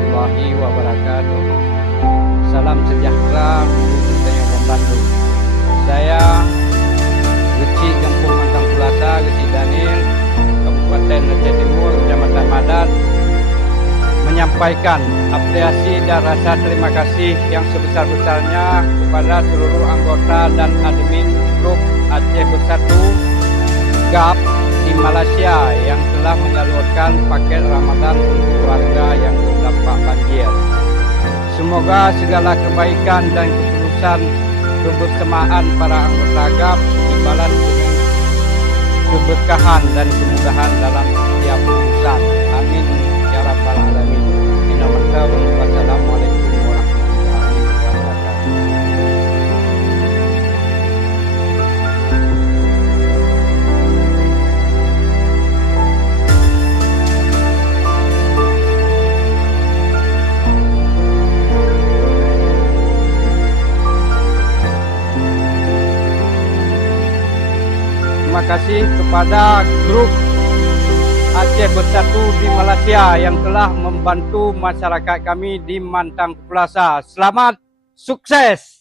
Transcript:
warahmatullahi wabarakatuh. Salam sejahtera untuk kita yang membantu. Saya Geci Kampung Mantang Pulasa, Geci Daniel, Kabupaten Aceh Timur, Kecamatan Madat, menyampaikan apresiasi dan rasa terima kasih yang sebesar-besarnya kepada seluruh anggota dan admin grup Aceh Bersatu GAP di Malaysia yang telah menyalurkan paket Ramadan untuk warga yang terdampak banjir. Semoga segala kebaikan dan ketulusan kebersamaan para anggota GAP dibalas dengan keberkahan dan kemudahan dalam setiap urusan. Amin ya rabbal alamin. Wassalamualaikum warahmatullahi wabarakatuh. Terima kasih kepada grup Aceh Bersatu di Malaysia yang telah membantu masyarakat kami di Mantang Pulasa. Selamat sukses!